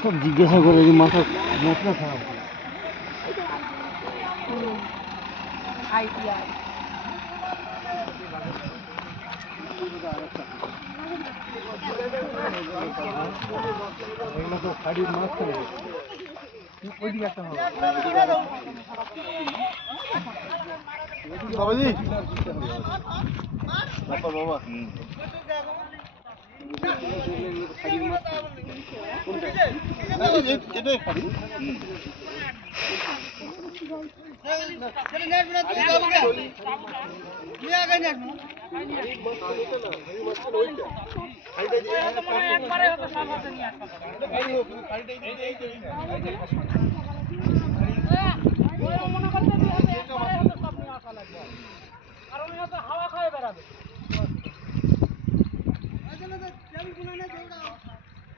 সব জিজ্ঞাসা করে মাথা মাথা খারাপ আইডিয়া বাবাজি হাওয়া খায় বেড়াবে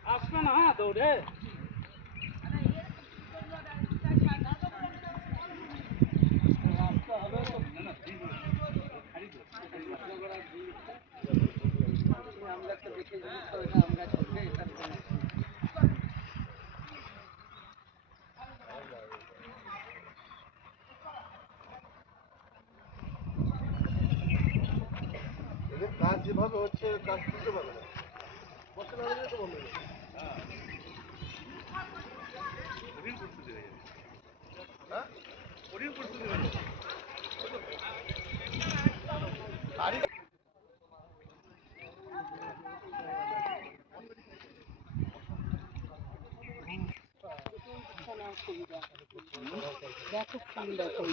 আসবে না দৌড়ে কাজ যেভাবে হচ্ছে কাজ করতে পারবে না তো বন্ধ দেখো ফুল দেখো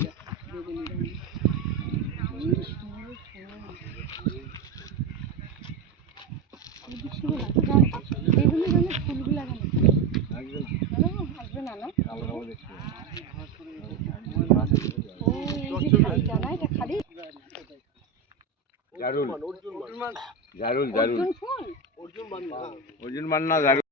ফুলগুলো আসবে না না খালি জারুল জারুল জারুল অর্জুন মান্না জারুল